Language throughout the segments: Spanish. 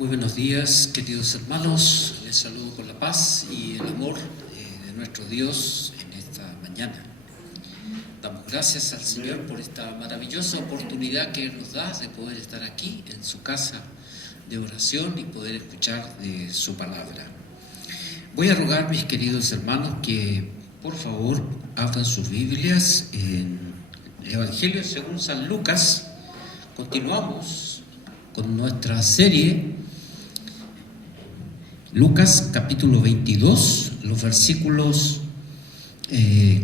Muy buenos días, queridos hermanos. Les saludo con la paz y el amor de nuestro Dios en esta mañana. Damos gracias al Señor por esta maravillosa oportunidad que nos da de poder estar aquí en su casa de oración y poder escuchar de su palabra. Voy a rogar, mis queridos hermanos, que por favor abran sus Biblias en el Evangelio según San Lucas. Continuamos con nuestra serie Lucas capítulo 22, los versículos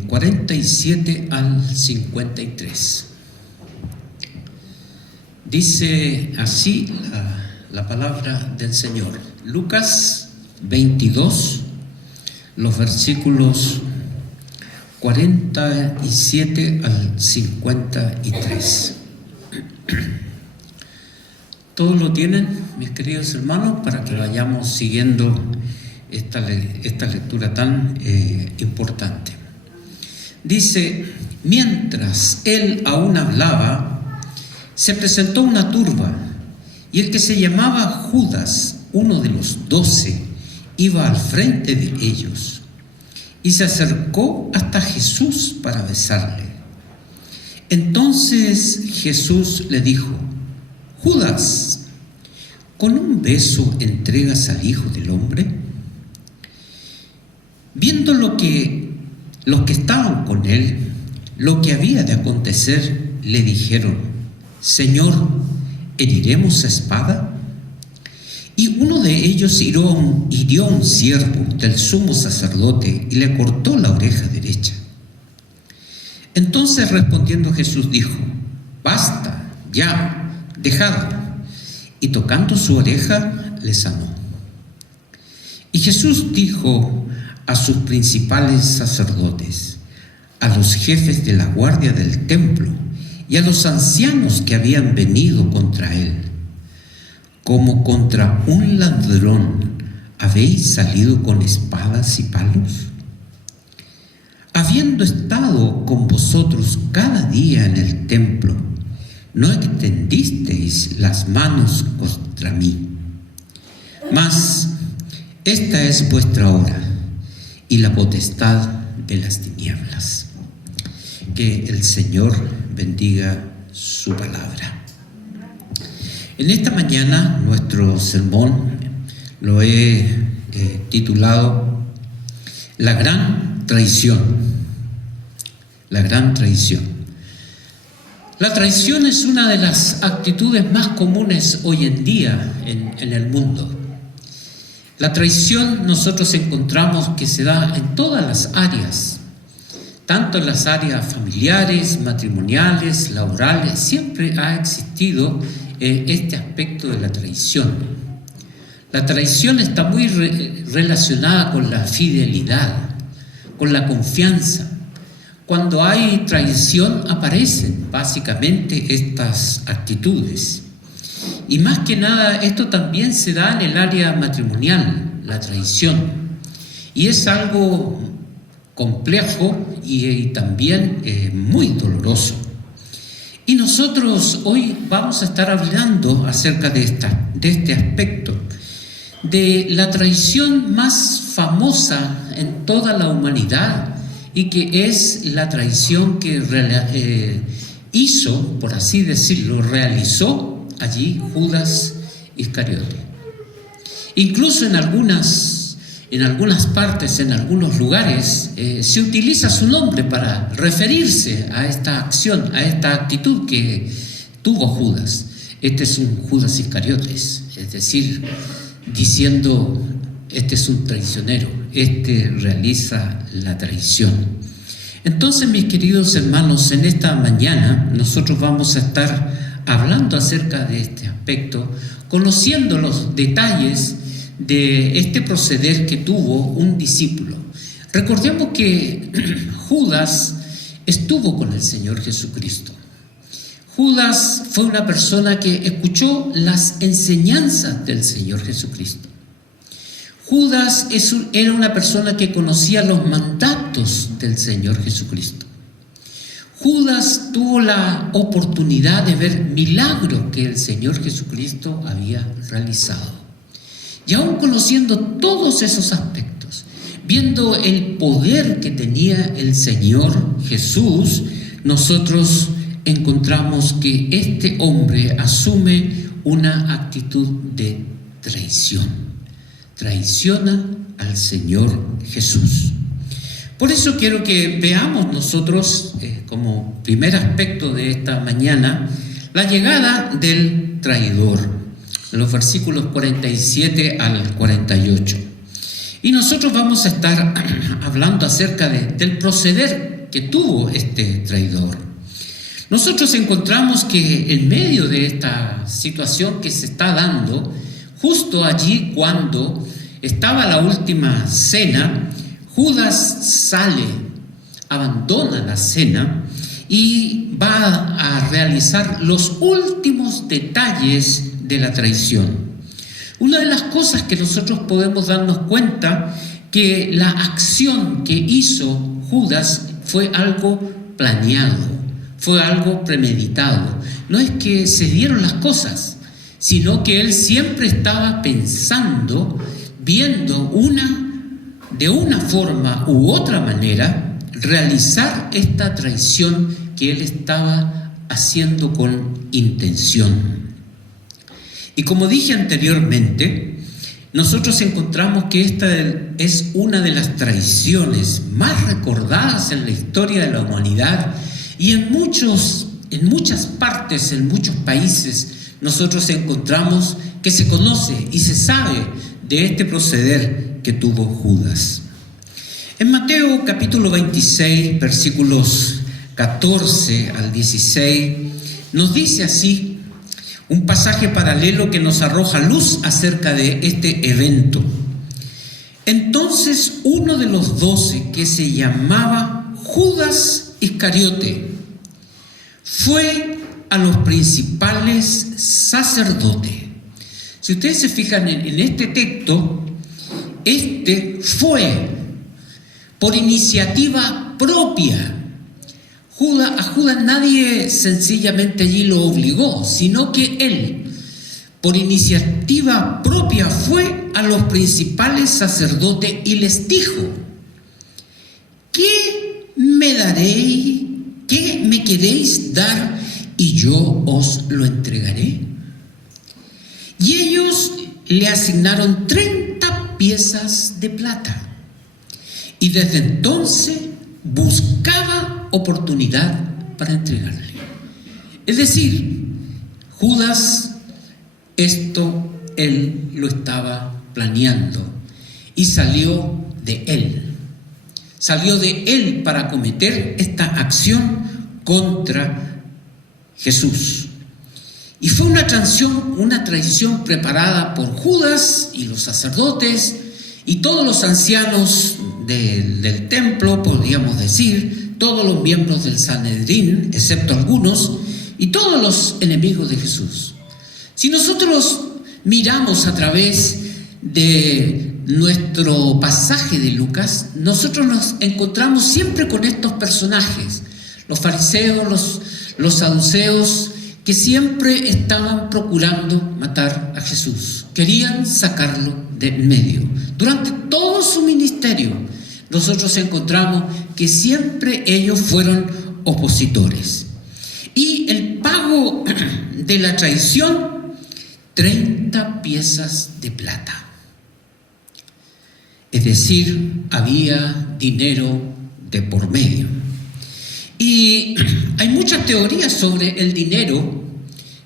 47 al 53. Dice así la palabra del Señor. Lucas 22, los versículos 47 al 53. Todos lo tienen, mis queridos hermanos, para que vayamos siguiendo esta lectura tan importante. Dice: mientras él aún hablaba, se presentó una turba, y el que se llamaba Judas, uno de los 12, iba al frente de ellos, y se acercó hasta Jesús para besarle. Entonces Jesús le dijo: Judas, ¿con un beso entregas al Hijo del Hombre? Viendo los que estaban con él, lo que había de acontecer, le dijeron: Señor, ¿heriremos a espada? Y uno de ellos hirió a un siervo del sumo sacerdote y le cortó la oreja derecha. Entonces respondiendo Jesús dijo: Basta, ya, dejadlo. Y tocando su oreja, le sanó. Y Jesús dijo a sus principales sacerdotes, a los jefes de la guardia del templo y a los ancianos que habían venido contra él: ¿como contra un ladrón habéis salido con espadas y palos? Habiendo estado con vosotros cada día en el templo, no extendisteis las manos contra mí. Mas esta es vuestra hora y la potestad de las tinieblas. Que el Señor bendiga su palabra. En esta mañana nuestro sermón lo he titulado La gran traición. La gran traición. La traición es una de las actitudes más comunes hoy en día en el mundo. La traición nosotros encontramos que se da en todas las áreas, tanto en las áreas familiares, matrimoniales, laborales. Siempre ha existido este aspecto de la traición. La traición está muy relacionada con la fidelidad, con la confianza. Cuando hay traición aparecen básicamente estas actitudes. Y más que nada esto también se da en el área matrimonial, la traición. Y es algo complejo y también muy doloroso. Y nosotros hoy vamos a estar hablando acerca de este aspecto, de la traición más famosa en toda la humanidad, y que es la traición que hizo, por así decirlo, realizó allí Judas Iscariote. Incluso en algunas partes, en algunos lugares, se utiliza su nombre para referirse a esta acción, a esta actitud que tuvo Judas. Este es un Judas Iscariotes, es decir, diciendo: este es un traicionero, este realiza la traición. Entonces, mis queridos hermanos, en esta mañana nosotros vamos a estar hablando acerca de este aspecto, conociendo los detalles de este proceder que tuvo un discípulo. Recordemos que Judas estuvo con el Señor Jesucristo. Judas fue una persona que escuchó las enseñanzas del Señor Jesucristo. Judas era una persona que conocía los mandatos del Señor Jesucristo. Judas tuvo la oportunidad de ver milagros que el Señor Jesucristo había realizado. Y aún conociendo todos esos aspectos, viendo el poder que tenía el Señor Jesús, nosotros encontramos que este hombre asume una actitud de traición. Traiciona al Señor Jesús. Por eso quiero que veamos nosotros, como primer aspecto de esta mañana, la llegada del traidor, los versículos 47 al 48. Y nosotros vamos a estar hablando acerca del proceder que tuvo este traidor. Nosotros encontramos que en medio de esta situación que se está dando, justo allí cuando estaba la última cena, Judas sale, abandona la cena y va a realizar los últimos detalles de la traición. Una de las cosas que nosotros podemos darnos cuenta que la acción que hizo Judas fue algo planeado, fue algo premeditado. No es que se dieron las cosas, sino que él siempre estaba pensando, viendo de una forma u otra manera, realizar esta traición que él estaba haciendo con intención. Y como dije anteriormente, nosotros encontramos que esta es una de las traiciones más recordadas en la historia de la humanidad, y en muchas partes, en muchos países, nosotros encontramos que se conoce y se sabe de este proceder que tuvo Judas. En Mateo capítulo 26, versículos 14 al 16, nos dice así un pasaje paralelo que nos arroja luz acerca de este evento. Entonces uno de los 12, que se llamaba Judas Iscariote, fue a los principales sacerdotes. Si ustedes se fijan en este texto, este fue por iniciativa propia. A Judas nadie sencillamente allí lo obligó, sino que él, por iniciativa propia, fue a los principales sacerdotes y les dijo: ¿qué me daréis? ¿Qué me queréis dar y yo os lo entregaré? Y ellos le asignaron 30 piezas de plata. Y desde entonces buscaba oportunidad para entregarle. Es decir, Judas, él lo estaba planeando y salió de él. Salió de él para cometer esta acción contra Jesús. Y fue una traición preparada por Judas y los sacerdotes y todos los ancianos del templo, podríamos decir, todos los miembros del Sanedrín, excepto algunos, y todos los enemigos de Jesús. Si nosotros miramos a través de nuestro pasaje de Lucas, nosotros nos encontramos siempre con estos personajes, los fariseos, los saduceos, que siempre estaban procurando matar a Jesús, querían sacarlo de en medio. Durante todo su ministerio, nosotros encontramos que siempre ellos fueron opositores. Y el pago de la traición, 30 piezas de plata. Es decir, había dinero de por medio. Y hay muchas teorías sobre el dinero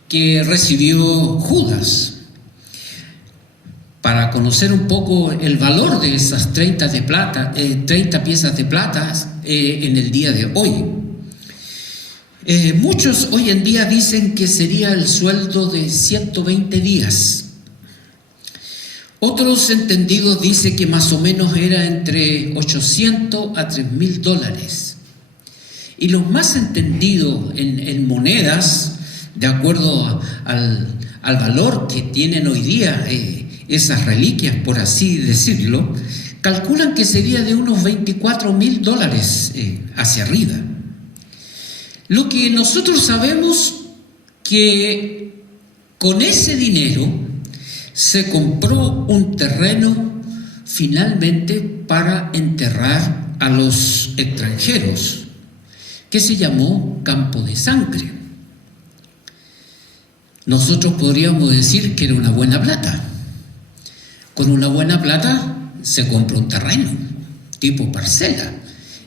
que recibió Judas. Para conocer un poco el valor de esas 30 piezas de plata en el día de hoy. Muchos hoy en día dicen que sería el sueldo de 120 días. Otros entendidos dicen que más o menos era entre 800 a 3.000 dólares. Y los más entendidos en monedas, de acuerdo al valor que tienen hoy día esas reliquias, por así decirlo, calculan que sería de unos 24.000 dólares hacia arriba. Lo que nosotros sabemos que con ese dinero se compró un terreno finalmente para enterrar a los extranjeros, que se llamó Campo de Sangre. Nosotros podríamos decir que era una buena plata. Con una buena plata se compra un terreno, tipo parcela.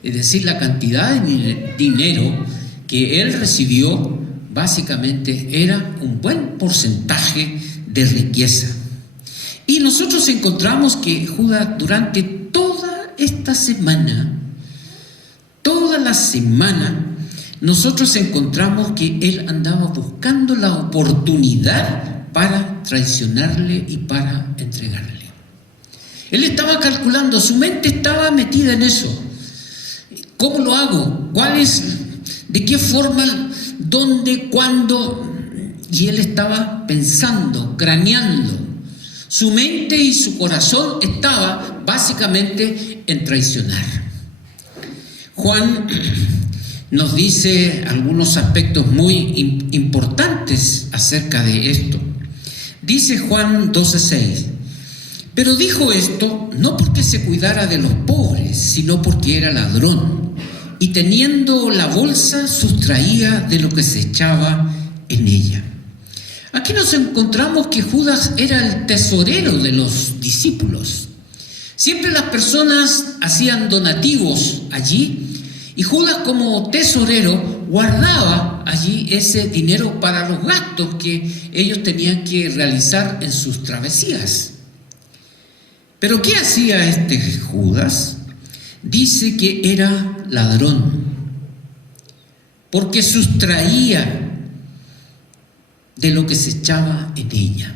Es decir, la cantidad de dinero que él recibió básicamente era un buen porcentaje de riqueza. Y nosotros encontramos que Judas durante toda esta semana, toda la semana, nosotros encontramos que él andaba buscando la oportunidad para traicionarle y para entregarle. Él estaba calculando, su mente estaba metida en eso. ¿Cómo lo hago? ¿Cuál es? ¿De qué forma? ¿Dónde? ¿Cuándo? Y él estaba pensando, craneando. Su mente y su corazón estaba básicamente en traicionar. Juan nos dice algunos aspectos muy importantes acerca de esto. Dice Juan 12:6, pero dijo esto no porque se cuidara de los pobres, sino porque era ladrón, y teniendo la bolsa sustraía de lo que se echaba en ella. Aquí nos encontramos que Judas era el tesorero de los discípulos. Siempre las personas hacían donativos allí y Judas, como tesorero, guardaba allí ese dinero para los gastos que ellos tenían que realizar en sus travesías. ¿Pero qué hacía este Judas? Dice que era ladrón, porque sustraía de lo que se echaba en ella.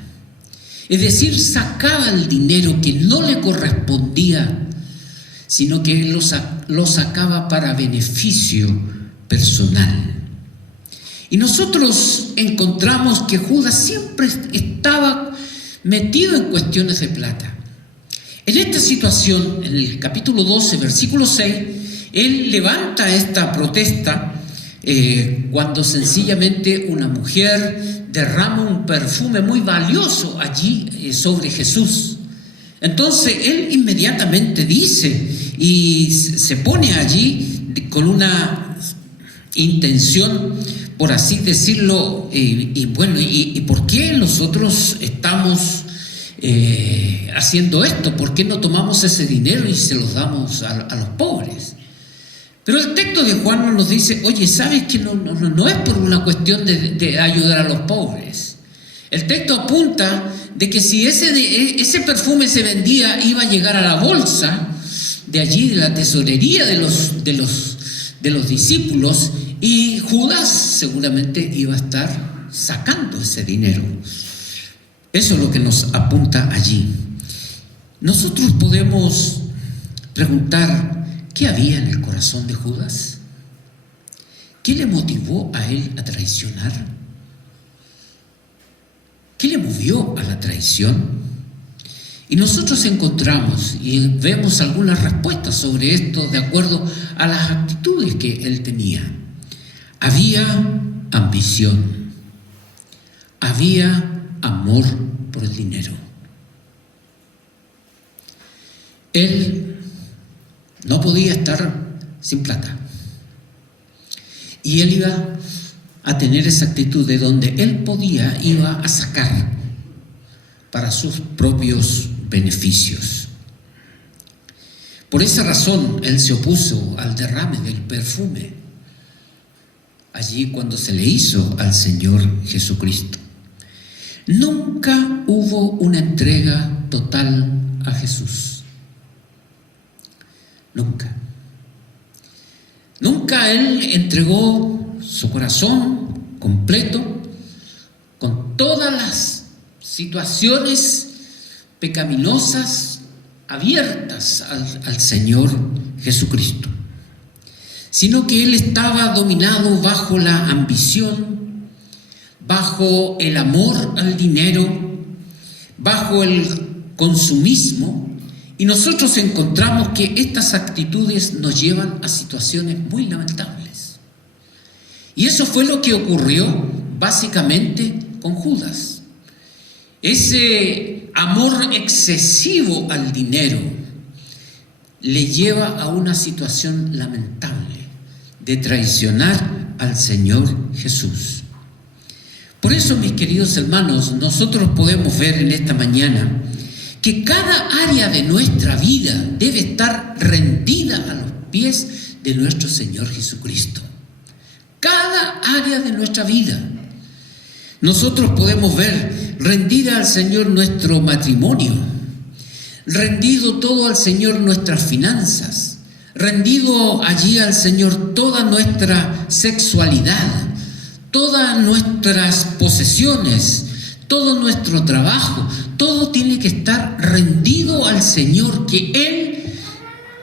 Es decir, sacaba el dinero que no le correspondía, sino que él lo sacaba para beneficio personal. Y nosotros encontramos que Judas siempre estaba metido en cuestiones de plata. En esta situación, en el capítulo 12, versículo 6, él levanta esta protesta cuando sencillamente una mujer derrama un perfume muy valioso allí sobre Jesús. Entonces él inmediatamente dice y se pone allí con una intención, por así decirlo, ¿y por qué nosotros estamos haciendo esto? ¿Por qué no tomamos ese dinero y se los damos a los pobres? Pero el texto de Juan nos dice, oye, ¿sabes que no es por una cuestión de ayudar a los pobres? El texto apunta de que si ese perfume se vendía, iba a llegar a la bolsa de allí, de la tesorería de los discípulos, y Judas seguramente iba a estar sacando ese dinero. Eso es lo que nos apunta allí. Nosotros podemos preguntar, ¿qué había en el corazón de Judas? ¿Qué le motivó a él a traicionar? ¿Qué le movió a la traición? Y nosotros encontramos y vemos algunas respuestas sobre esto de acuerdo a las actitudes que él tenía. Había ambición, había amor por el dinero. Él no podía estar sin plata. Y él iba a tener esa actitud de donde él podía, iba a sacar para sus propios beneficios. Por esa razón, él se opuso al derrame del perfume allí cuando se le hizo al Señor Jesucristo. Nunca hubo una entrega total a Jesús. Nunca. Nunca él entregó su corazón completo con todas las situaciones pecaminosas abiertas al Señor Jesucristo, sino que él estaba dominado bajo la ambición, bajo el amor al dinero, bajo el consumismo. Y nosotros encontramos que estas actitudes nos llevan a situaciones muy lamentables. Y eso fue lo que ocurrió básicamente con Judas. Ese amor excesivo al dinero le lleva a una situación lamentable de traicionar al Señor Jesús. Por eso, mis queridos hermanos, nosotros podemos ver en esta mañana que cada área de nuestra vida debe estar rendida a los pies de nuestro Señor Jesucristo. Cada área de nuestra vida. Nosotros podemos ver rendida al Señor nuestro matrimonio, rendido todo al Señor nuestras finanzas, rendido allí al Señor toda nuestra sexualidad, todas nuestras posesiones, todo nuestro trabajo, todo tiene que estar rendido al Señor, que Él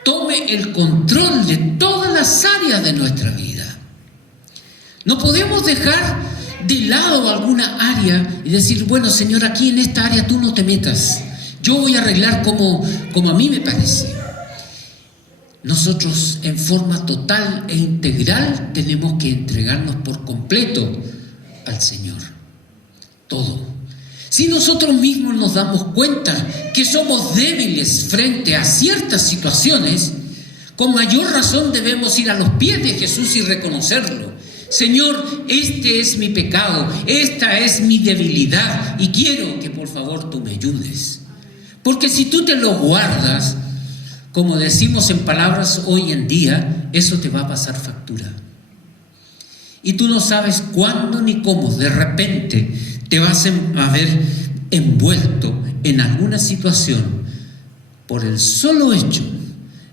tome el control de todas las áreas de nuestra vida. No podemos dejar de lado alguna área y decir, bueno, Señor, aquí en esta área tú no te metas, yo voy a arreglar como a mí me parece. Nosotros en forma total e integral tenemos que entregarnos por completo al Señor. Todo. Si nosotros mismos nos damos cuenta que somos débiles frente a ciertas situaciones, con mayor razón debemos ir a los pies de Jesús y reconocerlo. Señor, este es mi pecado, esta es mi debilidad y quiero que por favor tú me ayudes. Porque si tú te lo guardas, como decimos en palabras hoy en día, eso te va a pasar factura. Y tú no sabes cuándo ni cómo, de repente te vas a ver envuelto en alguna situación por el solo hecho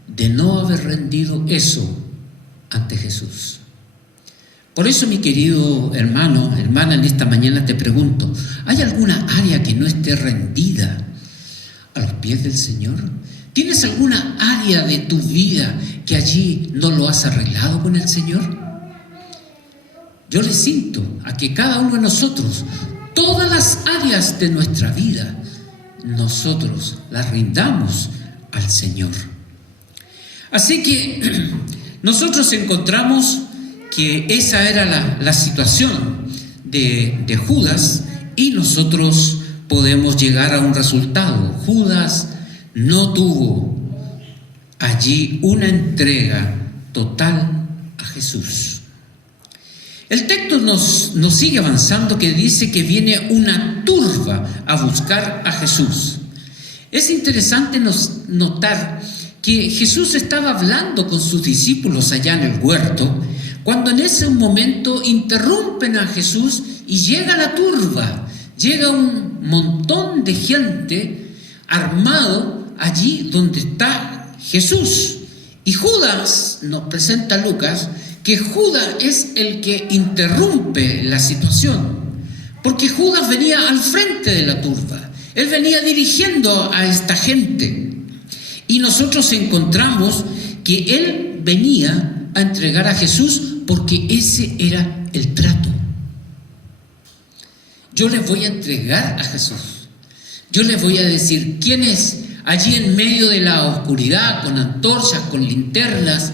de no haber rendido eso ante Jesús. Por eso, mi querido hermano, hermana, en esta mañana te pregunto, ¿hay alguna área que no esté rendida a los pies del Señor? ¿Tienes alguna área de tu vida que allí no lo has arreglado con el Señor? Yo les invito a que cada uno de nosotros, todas las áreas de nuestra vida, nosotros las rindamos al Señor. Así que nosotros encontramos que esa era la situación de Judas y nosotros podemos llegar a un resultado. Judas no tuvo allí una entrega total a Jesús. El texto nos sigue avanzando, que dice que viene una turba a buscar a Jesús. Es interesante notar que Jesús estaba hablando con sus discípulos allá en el huerto, cuando en ese momento interrumpen a Jesús y llega la turba, llega un montón de gente armado allí donde está Jesús. Y Judas, nos presenta Lucas, que Judas es el que interrumpe la situación, porque Judas venía al frente de la turba, él venía dirigiendo a esta gente, y nosotros encontramos que él venía a entregar a Jesús porque ese era el trato. Yo les voy a entregar a Jesús, yo les voy a decir quién es. Allí en medio de la oscuridad, con antorchas, con linternas,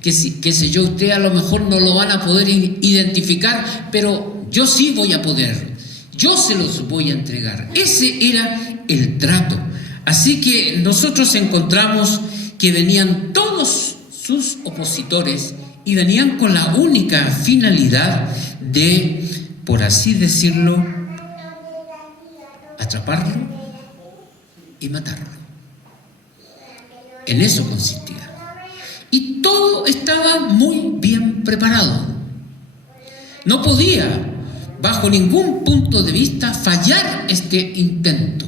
qué sé yo, usted a lo mejor no lo van a poder identificar, pero yo sí voy a poder, yo se los voy a entregar. Ese era el trato. Así que nosotros encontramos que venían todos sus opositores y venían con la única finalidad de, por así decirlo, atraparlo y matarlo. En eso consistía. Y todo estaba muy bien preparado. No podía, bajo ningún punto de vista, fallar este intento.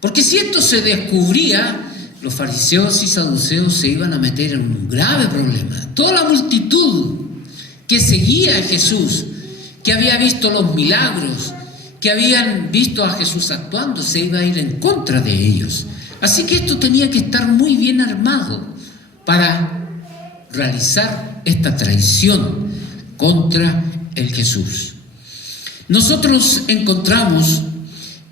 Porque si esto se descubría, los fariseos y saduceos se iban a meter en un grave problema. Toda la multitud que seguía a Jesús, que había visto los milagros, que habían visto a Jesús actuando, se iba a ir en contra de ellos. Así que esto tenía que estar muy bien armado para realizar esta traición contra el Jesús. Nosotros encontramos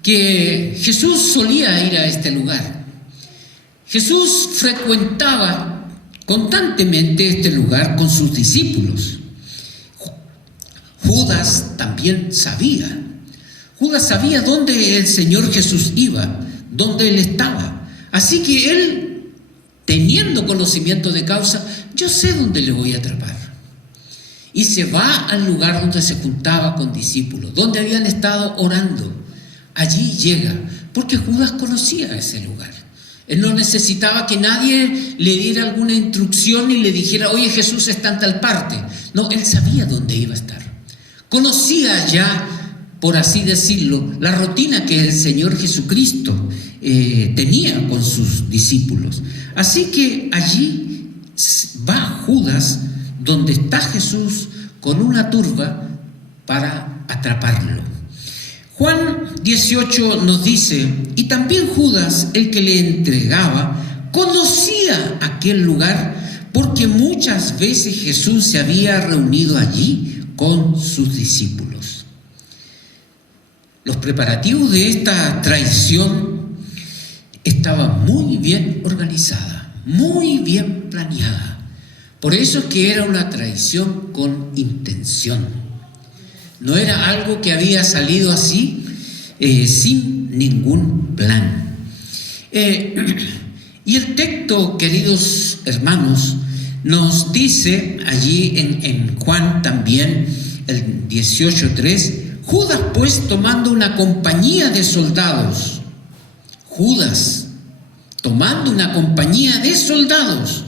que Jesús solía ir a este lugar. Jesús frecuentaba constantemente este lugar con sus discípulos. Judas también sabía. Judas sabía dónde el Señor Jesús iba. donde él estaba. Así que él, teniendo conocimiento de causa, yo sé dónde le voy a atrapar. Y se va al lugar donde se juntaba con discípulos, donde habían estado orando. Allí llega, porque Judas conocía ese lugar. Él no necesitaba que nadie le diera alguna instrucción y le dijera, oye, Jesús está en tal parte. No, él sabía dónde iba a estar. Conocía ya, por así decirlo, la rutina que el Señor Jesucristo tenía con sus discípulos. Así que allí va Judas, donde está Jesús, con una turba para atraparlo. Juan 18 nos dice, y también Judas, el que le entregaba, conocía aquel lugar, porque muchas veces Jesús se había reunido allí con sus discípulos. Los preparativos de esta traición estaban muy bien organizadas, muy bien planeadas. Por eso es que era una traición con intención. No era algo que había salido así, sin ningún plan. Y el texto, queridos hermanos, nos dice allí en Juan también, el 18:3, Judas pues tomando una compañía de soldados, Judas tomando una compañía de soldados,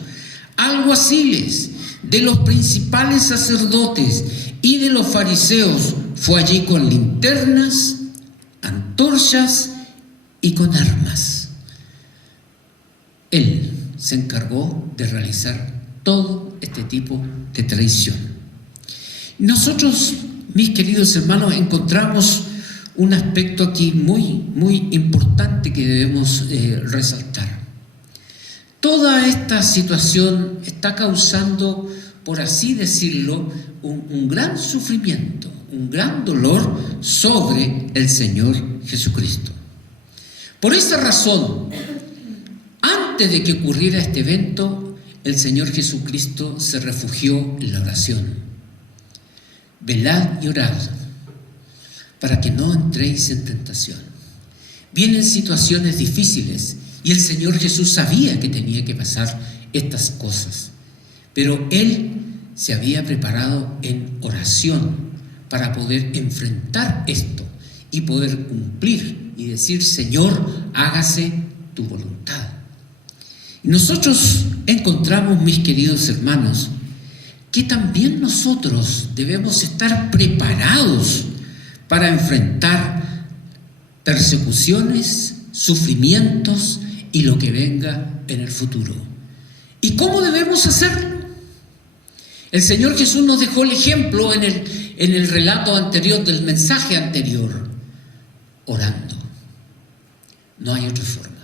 alguaciles, de los principales sacerdotes y de los fariseos, fue allí con linternas, antorchas y con armas. Él se encargó de realizar todo este tipo de traición. Nosotros, mis queridos hermanos, encontramos un aspecto aquí muy importante que debemos resaltar. Toda esta situación está causando, por así decirlo, un gran sufrimiento, un gran dolor sobre el Señor Jesucristo. Por esa razón, antes de que ocurriera este evento, el Señor Jesucristo se refugió en la oración. Velad y orad, para que no entréis en tentación. Vienen situaciones difíciles, y el Señor Jesús sabía que tenía que pasar estas cosas, pero Él se había preparado en oración para poder enfrentar esto y poder cumplir y decir, Señor, hágase tu voluntad. Y nosotros encontramos, mis queridos hermanos, que también nosotros debemos estar preparados para enfrentar persecuciones, sufrimientos y lo que venga en el futuro. ¿Y cómo debemos hacerlo? El Señor Jesús nos dejó el ejemplo en el relato anterior del mensaje anterior, orando. No hay otra forma.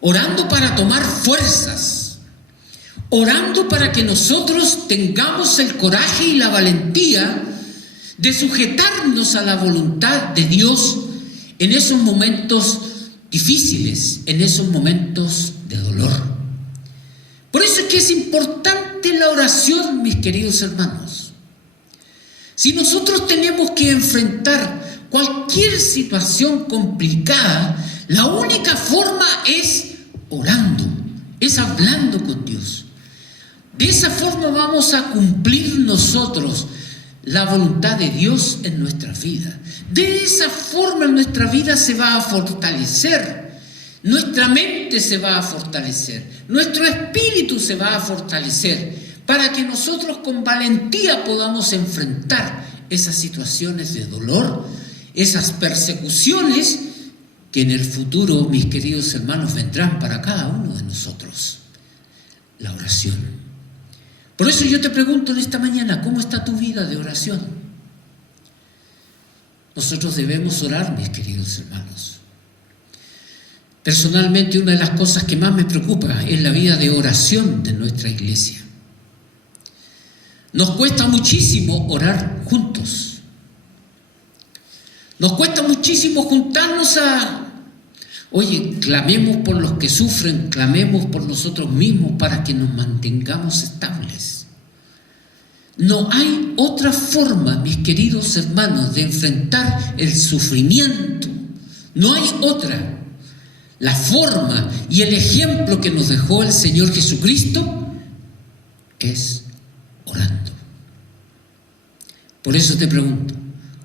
Orando para tomar fuerzas, orando para que nosotros tengamos el coraje y la valentía de sujetarnos a la voluntad de Dios en esos momentos difíciles, en esos momentos de dolor. Por eso es que es importante la oración, mis queridos hermanos. Si nosotros tenemos que enfrentar cualquier situación complicada, la única forma es orando, es hablando con Dios. De esa forma vamos a cumplir nosotros la voluntad de Dios en nuestra vida. De esa forma nuestra vida se va a fortalecer. Nuestra mente se va a fortalecer, nuestro espíritu se va a fortalecer, para que nosotros con valentía podamos enfrentar esas situaciones de dolor, esas persecuciones que en el futuro, mis queridos hermanos, vendrán para cada uno de nosotros. La oración. Por eso yo te pregunto en esta mañana, ¿cómo está tu vida de oración? Nosotros debemos orar, mis queridos hermanos. Personalmente, una de las cosas que más me preocupa es la vida de oración de nuestra iglesia. Nos cuesta muchísimo orar juntos. Nos cuesta muchísimo juntarnos oye, clamemos por los que sufren, clamemos por nosotros mismos para que nos mantengamos estables. No hay otra forma, mis queridos hermanos, de enfrentar el sufrimiento. No hay otra. la forma y el ejemplo que nos dejó el Señor Jesucristo es orando. Por eso te pregunto,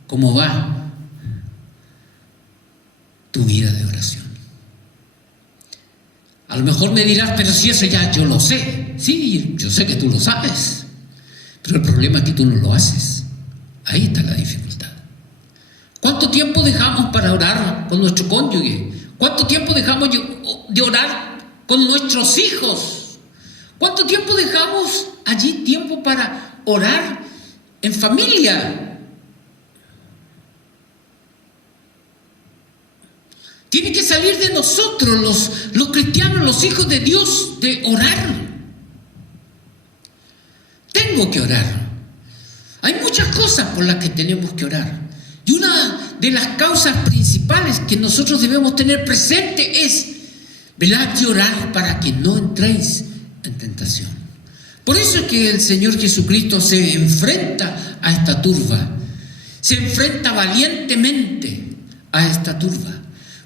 ¿cómo va tu vida de oración? A lo mejor me dirás, pero si eso ya yo lo sé. Sí, yo sé que tú lo sabes, pero el problema es que tú no lo haces. Ahí está la dificultad. ¿Cuánto tiempo dejamos para orar con nuestro cónyuge? ¿Cuánto tiempo dejamos de orar con nuestros hijos? ¿Cuánto tiempo dejamos allí tiempo para orar en familia? Tiene que salir de nosotros, los cristianos, los hijos de Dios, de orar. Tengo que orar. Hay muchas cosas por las que tenemos que orar. Y una de las causas principales que nosotros debemos tener presente es velar y orar para que no entréis en tentación. Por eso es que el Señor Jesucristo se enfrenta a esta turba. Se enfrenta valientemente a esta turba.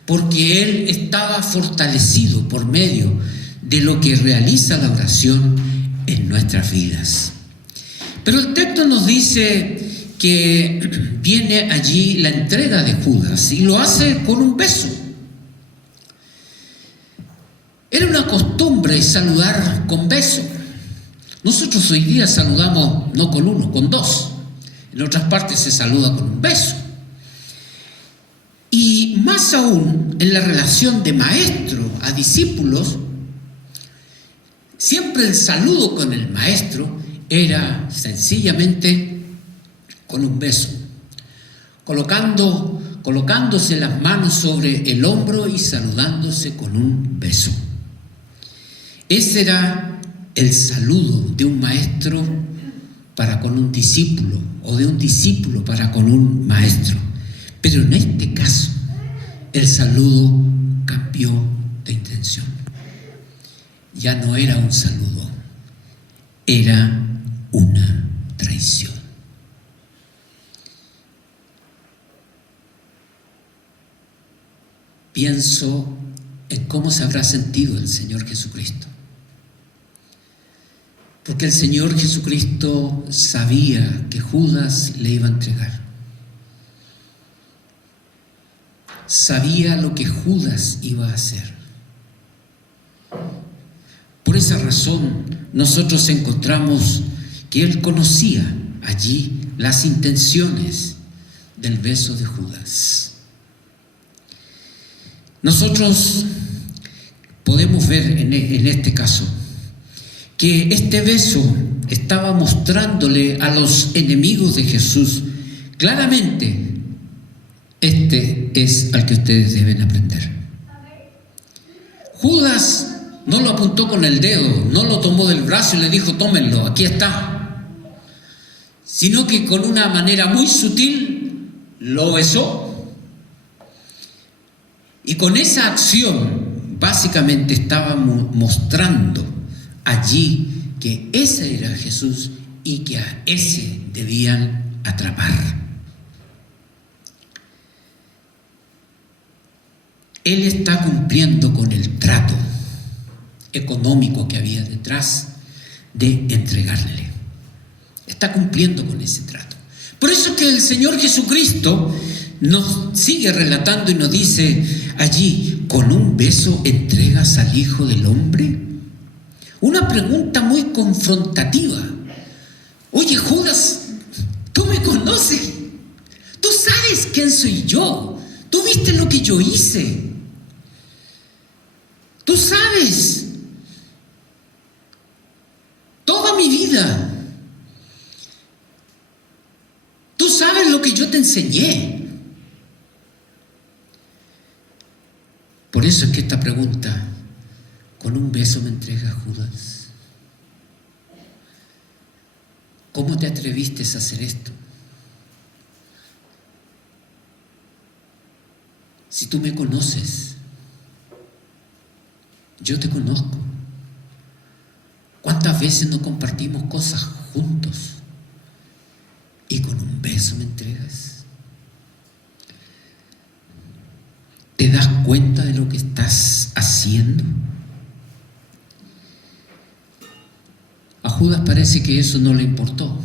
Porque Él estaba fortalecido por medio de lo que realiza la oración en nuestras vidas. Pero el texto nos dice que viene allí la entrega de Judas y lo hace con un beso. Era una costumbre saludar con beso. Nosotros hoy día saludamos no con uno, con dos. En otras partes se saluda con un beso. Y más aún en la relación de maestro a discípulos, siempre el saludo con el maestro era sencillamente con un beso, colocándose las manos sobre el hombro y saludándose con un beso. Ese era el saludo de un maestro para con un discípulo o de un discípulo para con un maestro. Pero en este caso, el saludo cambió de intención. Ya no era un saludo, era una traición. Pienso en cómo se habrá sentido el Señor Jesucristo. Porque el Señor Jesucristo sabía que Judas le iba a entregar. Sabía lo que Judas iba a hacer. Por esa razón, nosotros encontramos que Él conocía allí las intenciones del beso de Judas. Nosotros podemos ver en este caso que este beso estaba mostrándole a los enemigos de Jesús claramente: este es al que ustedes deben aprender. Judas no lo apuntó con el dedo, no lo tomó del brazo y le dijo: tómenlo, aquí está. Sino que con una manera muy sutil lo besó. Y con esa acción básicamente estaba mostrando allí que ese era Jesús y que a ese debían atrapar. Él está cumpliendo con el trato económico que había detrás de entregarle. Está cumpliendo con ese trato. Por eso es que el Señor Jesucristo nos sigue relatando y nos dice allí: ¿con un beso entregas al Hijo del Hombre? Una pregunta muy confrontativa. Oye, Judas, tú me conoces, tú sabes quién soy yo, tú viste lo que yo hice, tú sabes toda mi vida, tú sabes lo que yo te enseñé. Por eso es que esta pregunta: ¿con un beso me entregas, Judas? ¿Cómo te atreviste a hacer esto? Si tú me conoces, yo te conozco. ¿Cuántas veces no compartimos cosas juntos? Y con un beso me entregas. ¿Te das cuenta de lo que estás haciendo? A Judas parece que eso no le importó.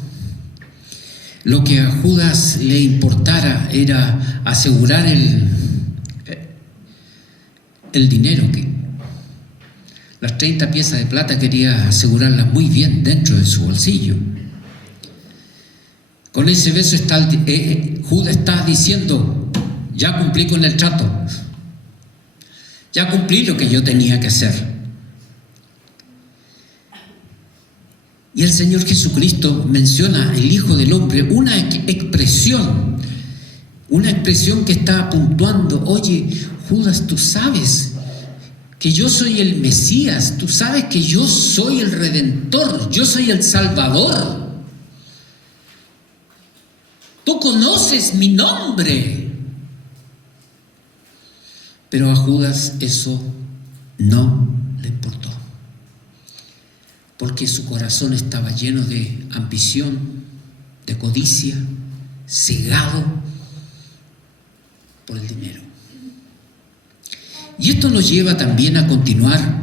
Lo que a Judas le importara era asegurar el dinero. Que las 30 piezas de plata quería asegurarlas muy bien dentro de su bolsillo. Con ese beso Judas está diciendo: ya cumplí con el trato, ya cumplí lo que yo tenía que hacer. Y el Señor Jesucristo menciona el Hijo del Hombre, una expresión que está puntuando: oye, Judas, tú sabes que yo soy el Mesías, tú sabes que yo soy el Redentor, yo soy el Salvador. Tú conoces mi nombre. Pero a Judas eso no le importó, porque su corazón estaba lleno de ambición, de codicia, cegado por el dinero. Y esto nos lleva también a continuar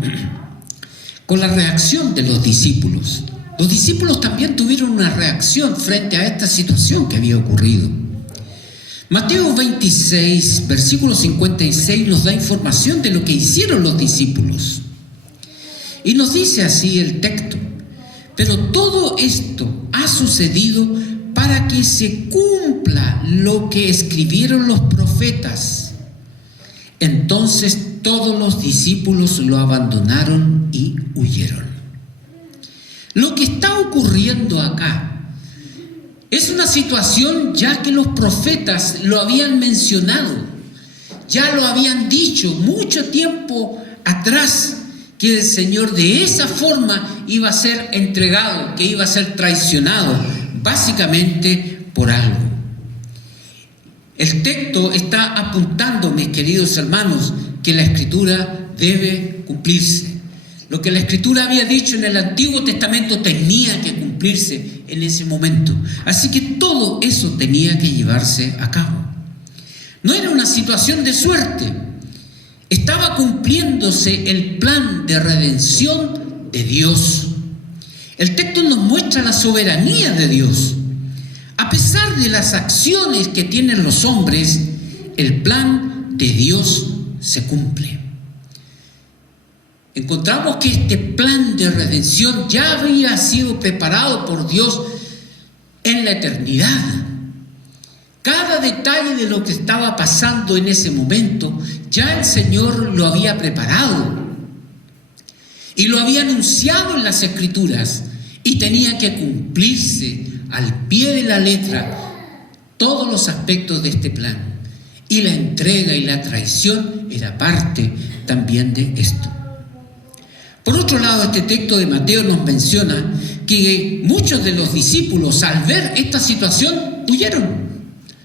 con la reacción de los discípulos. Los discípulos también tuvieron una reacción frente a esta situación que había ocurrido. Mateo 26, versículo 56 nos da información de lo que hicieron los discípulos. Y nos dice así el texto: pero todo esto ha sucedido para que se cumpla lo que escribieron los profetas. Entonces todos los discípulos lo abandonaron y huyeron. Lo que está ocurriendo acá es una situación ya que los profetas lo habían mencionado, ya lo habían dicho mucho tiempo atrás, que el Señor de esa forma iba a ser entregado, que iba a ser traicionado, básicamente por algo. El texto está apuntando, mis queridos hermanos, que la Escritura debe cumplirse. Lo que la Escritura había dicho en el Antiguo Testamento tenía que cumplirse en ese momento. Así que todo eso tenía que llevarse a cabo. No era una situación de suerte. Estaba cumpliéndose el plan de redención de Dios. El texto nos muestra la soberanía de Dios. A pesar de las acciones que tienen los hombres, el plan de Dios se cumple. Encontramos que este plan de redención ya había sido preparado por Dios en la eternidad. Cada detalle de lo que estaba pasando en ese momento, ya el Señor lo había preparado y lo había anunciado en las Escrituras, y tenía que cumplirse al pie de la letra todos los aspectos de este plan. Y la entrega y la traición era parte también de esto. Por otro lado, este texto de Mateo nos menciona que muchos de los discípulos, al ver esta situación, huyeron,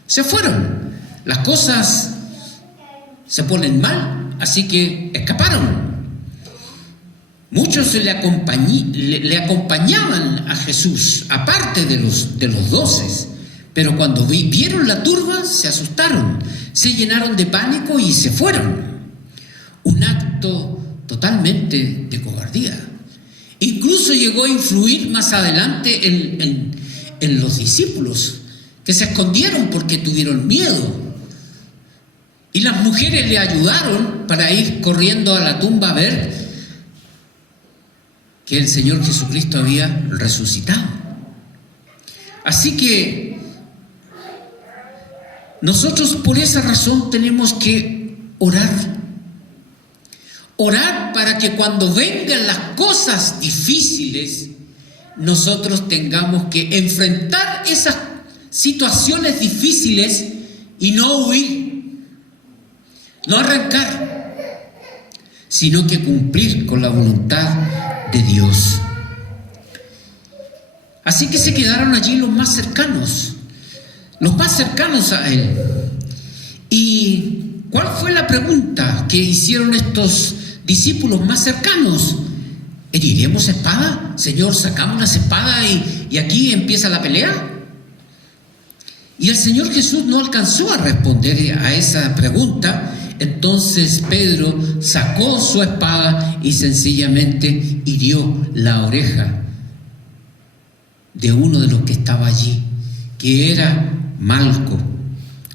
se fueron. Las cosas se ponen mal, así que escaparon. Muchos le acompañaban a Jesús, aparte de los 12, pero cuando vieron la turba se asustaron, se llenaron de pánico y se fueron. Un acto totalmente de cobardía. Incluso llegó a influir más adelante en los discípulos, que se escondieron porque tuvieron miedo. Y las mujeres le ayudaron para ir corriendo a la tumba a ver que el Señor Jesucristo había resucitado. Así que nosotros por esa razón tenemos que orar para que cuando vengan las cosas difíciles, nosotros tengamos que enfrentar esas situaciones difíciles y no huir, no arrancar, sino que cumplir con la voluntad de Dios. Así que se quedaron allí los más cercanos a Él. ¿Y cuál fue la pregunta que hicieron estos discípulos más cercanos? ¿Heriremos espada? Señor, sacamos las espadas y aquí empieza la pelea. Y el Señor Jesús no alcanzó a responder a esa pregunta Entonces Pedro sacó su espada y sencillamente hirió la oreja de uno de los que estaba allí, que era Malco,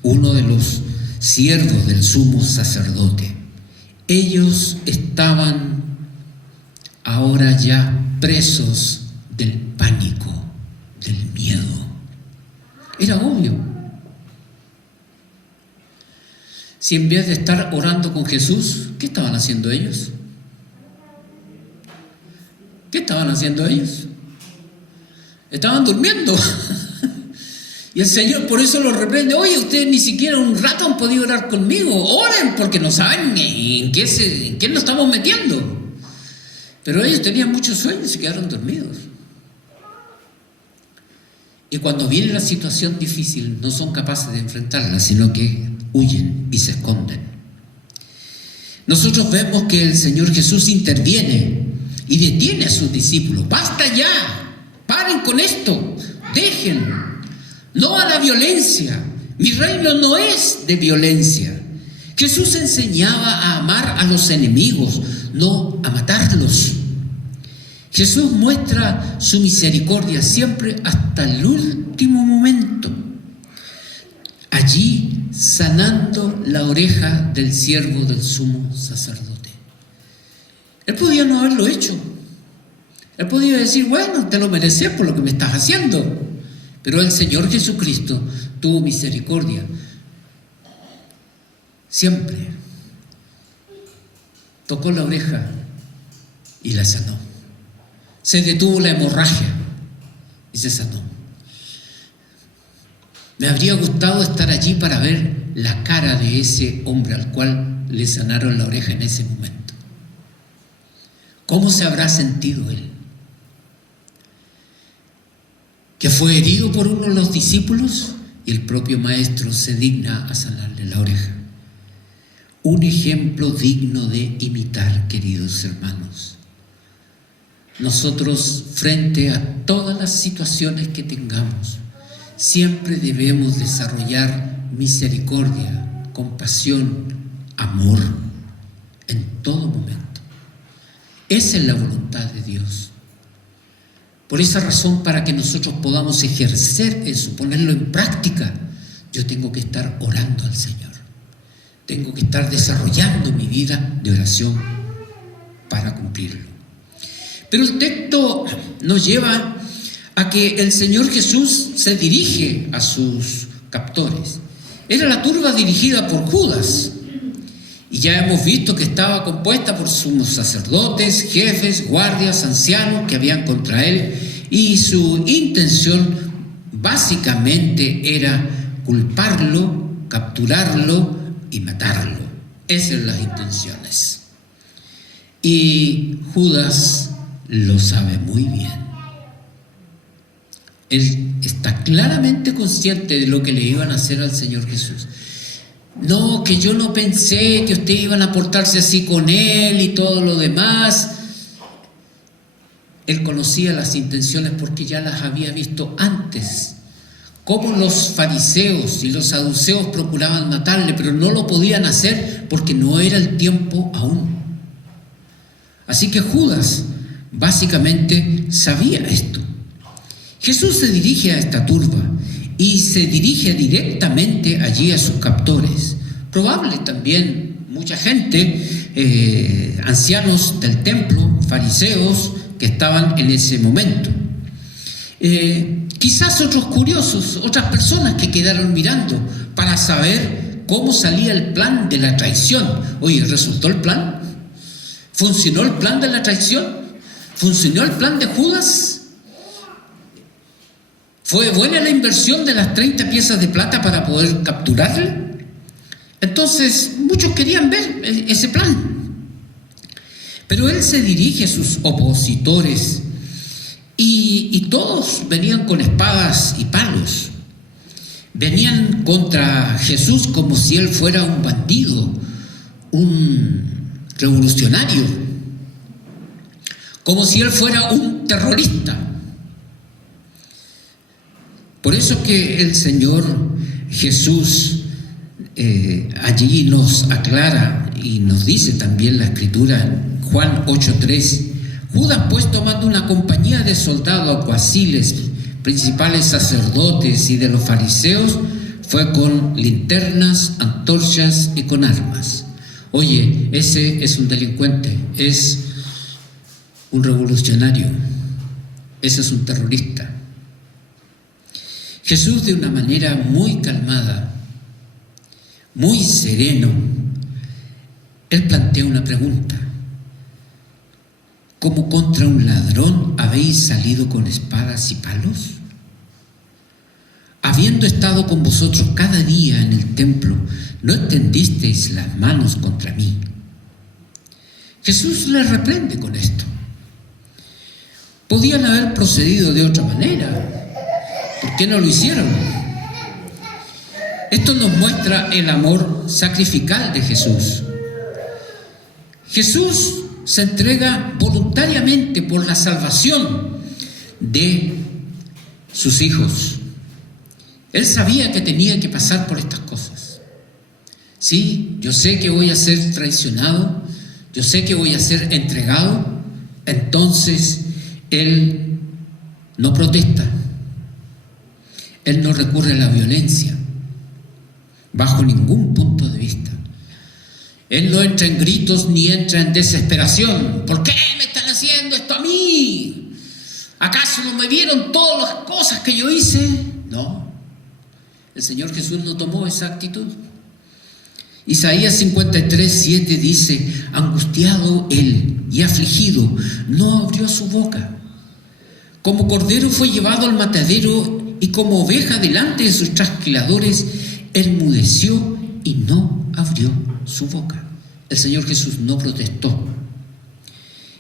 uno de los siervos del sumo sacerdote. Ellos estaban ahora ya presos del pánico, del miedo. Era obvio. Si en vez de estar orando con Jesús, ¿qué estaban haciendo ellos? ¿Qué estaban haciendo ellos? Estaban durmiendo. Y el Señor por eso los reprende. Oye, ustedes ni siquiera un rato han podido orar conmigo. Oren, porque no saben en qué nos estamos metiendo. Pero ellos tenían mucho sueño y se quedaron dormidos. Y cuando viene la situación difícil, no son capaces de enfrentarla, sino que huyen y se esconden. Nosotros vemos que el Señor Jesús interviene y detiene a sus discípulos. ¡Basta ya! ¡Paren con esto! ¡Dejen! No a la violencia. Mi reino no es de violencia. Jesús enseñaba a amar a los enemigos, no a matarlos. Jesús muestra su misericordia siempre hasta el último momento. Allí sanando la oreja del siervo del sumo sacerdote. Él podía no haberlo hecho. Él podía decir, bueno, te lo mereces por lo que me estás haciendo. Pero el Señor Jesucristo tuvo misericordia. Siempre tocó la oreja y la sanó. Se detuvo la hemorragia y se sanó. Me habría gustado estar allí para ver la cara de ese hombre al cual le sanaron la oreja en ese momento. ¿Cómo se habrá sentido él? Que fue herido por uno de los discípulos y el propio maestro se digna a sanarle la oreja. Un ejemplo digno de imitar, queridos hermanos. Nosotros, frente a todas las situaciones que tengamos, siempre debemos desarrollar misericordia, compasión, amor en todo momento. Esa es la voluntad de Dios. Por esa razón, para que nosotros podamos ejercer eso, ponerlo en práctica, yo tengo que estar orando al Señor. Tengo que estar desarrollando mi vida de oración para cumplirlo. Pero el texto nos lleva a que el Señor Jesús se dirige a sus captores. Era la turba dirigida por Judas. Y ya hemos visto que estaba compuesta por sumos sacerdotes, jefes, guardias, ancianos que habían contra él. Y su intención básicamente era culparlo, capturarlo y matarlo. Esas eran las intenciones. Y Judas lo sabe muy bien. Él está claramente consciente de lo que le iban a hacer al Señor Jesús. No, que yo no pensé que ustedes iban a portarse así con él y todo lo demás. Él conocía las intenciones porque ya las había visto antes. Cómo los fariseos y los saduceos procuraban matarle, pero no lo podían hacer porque no era el tiempo aún. Así que Judas básicamente sabía esto. Jesús se dirige a esta turba y se dirige directamente allí a sus captores. Probable también mucha gente, ancianos del templo, fariseos que estaban en ese momento. Quizás otros curiosos, otras personas que quedaron mirando para saber cómo salía el plan de la traición. Oye, ¿resultó el plan? ¿Funcionó el plan de la traición? ¿Funcionó el plan de Judas? ¿Fue buena la inversión de las 30 piezas de plata para poder capturarle? Entonces, muchos querían ver ese plan. Pero él se dirige a sus opositores y todos venían con espadas y palos. Venían contra Jesús como si él fuera un bandido, un revolucionario, como si él fuera un terrorista. Por eso que el Señor Jesús allí nos aclara y nos dice también la Escritura en Juan 8:3. Judas, pues, tomando una compañía de soldados, alguaciles, principales sacerdotes y de los fariseos, fue con linternas, antorchas y con armas. Oye, ese es un delincuente, es un revolucionario, ese es un terrorista. Jesús, de una manera muy calmada, muy sereno, él plantea una pregunta: ¿cómo contra un ladrón habéis salido con espadas y palos? Habiendo estado con vosotros cada día en el templo, ¿no extendisteis las manos contra mí? Jesús les reprende con esto. Podían haber procedido de otra manera. ¿Por qué no lo hicieron? Esto nos muestra el amor sacrificial de Jesús. Jesús se entrega voluntariamente por la salvación de sus hijos. Él sabía que tenía que pasar por estas cosas. Sí, yo sé que voy a ser traicionado, yo sé que voy a ser entregado. Entonces Él no protesta, Él no recurre a la violencia bajo ningún punto de vista. Él no entra en gritos ni entra en desesperación. ¿Por qué me están haciendo esto a mí? ¿Acaso no me vieron todas las cosas que yo hice? No, el Señor Jesús no tomó esa actitud. Isaías 53:7 dice: angustiado él y afligido, no abrió su boca. Como cordero fue llevado al matadero, y como oveja delante de sus trasquiladores, enmudeció y no abrió su boca. El Señor Jesús no protestó.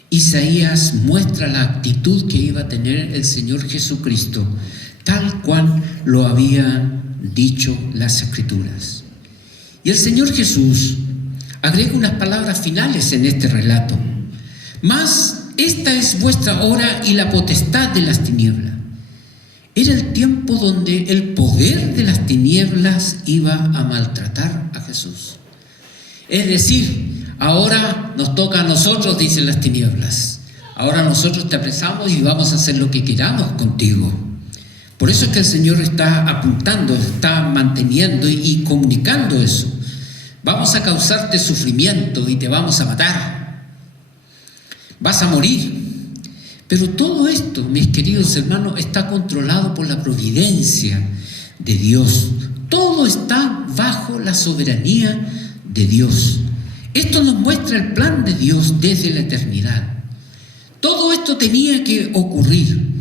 Isaías muestra la actitud que iba a tener el Señor Jesucristo, tal cual lo habían dicho las Escrituras. Y el Señor Jesús agrega unas palabras finales en este relato: mas esta es vuestra hora y la potestad de las tinieblas. Era el tiempo donde el poder de las tinieblas iba a maltratar a Jesús. Es decir, ahora nos toca a nosotros, dicen las tinieblas. Ahora nosotros te apresamos y vamos a hacer lo que queramos contigo. Por eso es que el Señor está apuntando, está manteniendo y comunicando eso. Vamos a causarte sufrimiento y te vamos a matar. Vas a morir. Pero todo esto, mis queridos hermanos, está controlado por la providencia de Dios. Todo está bajo la soberanía de Dios. Esto nos muestra el plan de Dios desde la eternidad. Todo esto tenía que ocurrir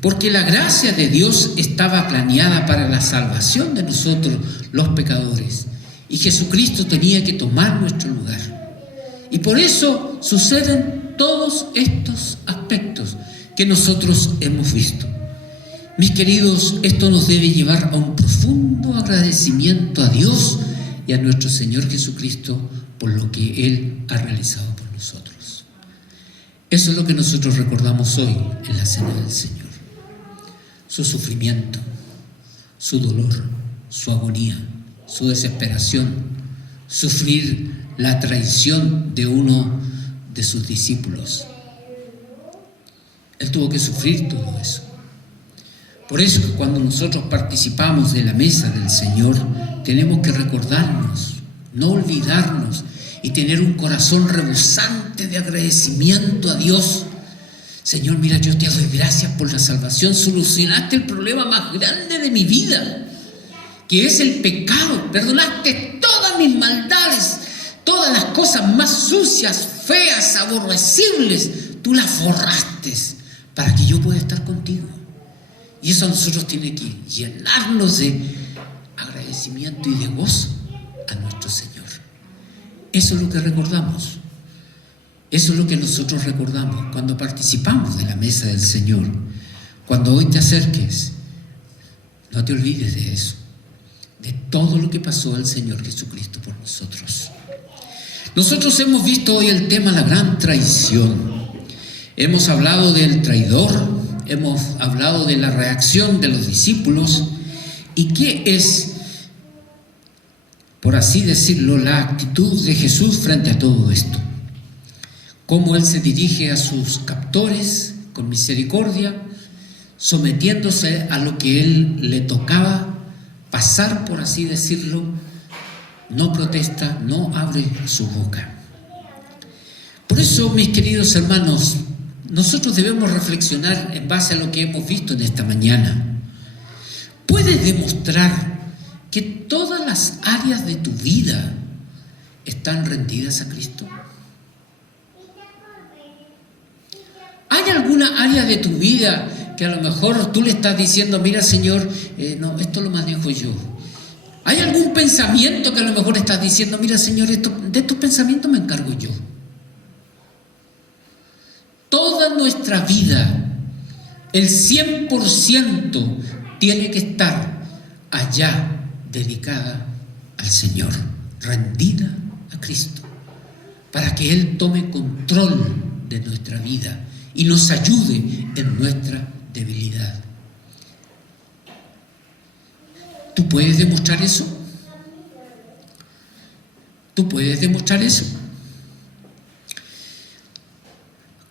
porque la gracia de Dios estaba planeada para la salvación de nosotros, los pecadores. Y Jesucristo tenía que tomar nuestro lugar. Y por eso suceden todos estos aspectos que nosotros hemos visto. Mis queridos, esto nos debe llevar a un profundo agradecimiento a Dios y a nuestro Señor Jesucristo por lo que Él ha realizado por nosotros. Eso es lo que nosotros recordamos hoy en la Cena del Señor. Su sufrimiento, su dolor, su agonía, su desesperación, sufrir la traición de uno de sus discípulos. Él tuvo que sufrir todo eso. Por eso que cuando nosotros participamos de la mesa del Señor, tenemos que recordarnos, no olvidarnos y tener un corazón rebosante de agradecimiento a Dios. Señor, mira, yo te doy gracias por la salvación. Solucionaste el problema más grande de mi vida, que es el pecado. Perdonaste todas mis maldades, todas las cosas más sucias, feas, aborrecibles. Tú las borraste para que yo pueda estar contigo. Y eso a nosotros tiene que llenarnos de agradecimiento y de gozo a nuestro Señor. Eso es lo que recordamos. Eso es lo que nosotros recordamos cuando participamos de la mesa del Señor. Cuando hoy te acerques, no te olvides de eso, de todo lo que pasó el Señor Jesucristo por nosotros. Nosotros hemos visto hoy el tema la gran traición. Hemos hablado del traidor, hemos hablado de la reacción de los discípulos. ¿Y qué es por así decirlo, la actitud de Jesús frente a todo esto. Cómo Él se dirige a sus captores con misericordia, sometiéndose a lo que Él le tocaba pasar, por así decirlo. No protesta, no abre su boca. Por eso, mis queridos hermanos, nosotros debemos reflexionar en base a lo que hemos visto en esta mañana. ¿Puedes demostrar que todas las áreas de tu vida están rendidas a Cristo? ¿Hay alguna área de tu vida que a lo mejor tú le estás diciendo, mira Señor, no, esto lo manejo yo? ¿Hay algún pensamiento que a lo mejor estás diciendo, mira Señor, de estos pensamientos me encargo yo? Toda nuestra vida, el 100% tiene que estar allá, dedicada al Señor, rendida a Cristo, para que Él tome control de nuestra vida y nos ayude en nuestra debilidad. ¿Tú puedes demostrar eso? ¿Tú puedes demostrar eso?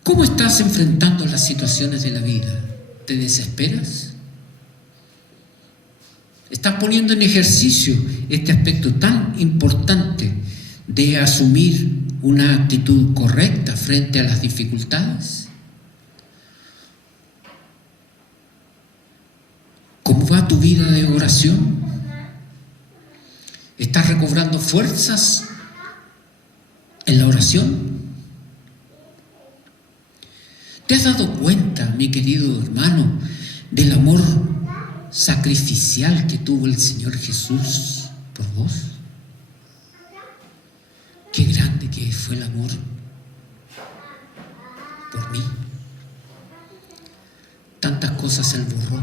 ¿Cómo estás enfrentando las situaciones de la vida? ¿Te desesperas? ¿Estás poniendo en ejercicio este aspecto tan importante de asumir una actitud correcta frente a las dificultades? ¿Cómo va tu vida de oración? ¿Estás recobrando fuerzas en la oración? ¿Te has dado cuenta, mi querido hermano, del amor sacrificial que tuvo el Señor Jesús por vos? Qué grande que fue el amor por mí. Tantas cosas Él borró,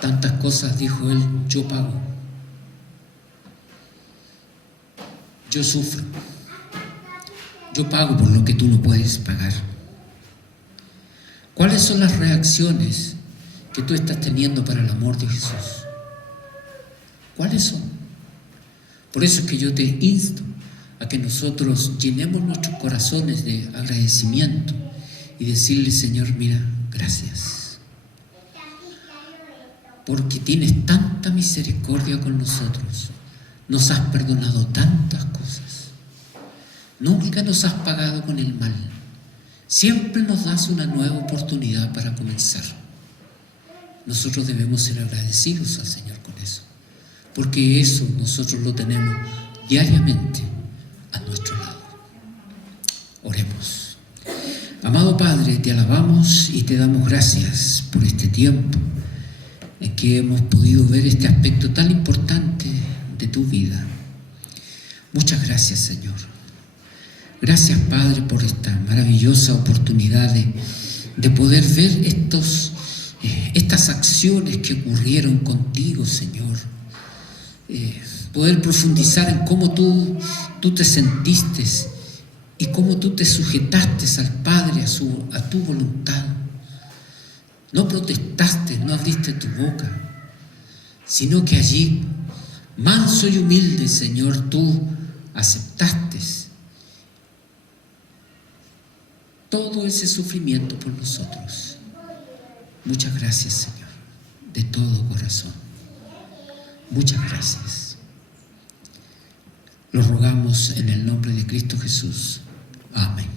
tantas cosas dijo Él, yo pago, yo sufro, yo pago por lo que tú no puedes pagar. ¿Cuáles son las reacciones que tú estás teniendo para el amor de Jesús? ¿Cuáles son? Por eso es que yo te insto a que nosotros llenemos nuestros corazones de agradecimiento y decirle, Señor, mira, gracias, porque tienes tanta misericordia con nosotros, nos has perdonado tantas cosas, nunca nos has pagado con el mal, siempre nos das una nueva oportunidad para comenzar. Nosotros debemos ser agradecidos al Señor con eso, porque eso nosotros lo tenemos diariamente a nuestro lado. Oremos. Amado Padre, te alabamos y te damos gracias por este tiempo en que hemos podido ver este aspecto tan importante de tu vida. Muchas gracias, Señor. Gracias, Padre, por esta maravillosa oportunidad de poder ver estas acciones que ocurrieron contigo, Señor. Poder profundizar en cómo tú te sentiste y cómo tú te sujetaste al Padre, a tu voluntad. No protestaste, no abriste tu boca, sino que allí, manso y humilde, Señor, tú aceptaste todo ese sufrimiento por nosotros. Muchas gracias, Señor, de todo corazón. Muchas gracias. Lo rogamos en el nombre de Cristo Jesús. Amén.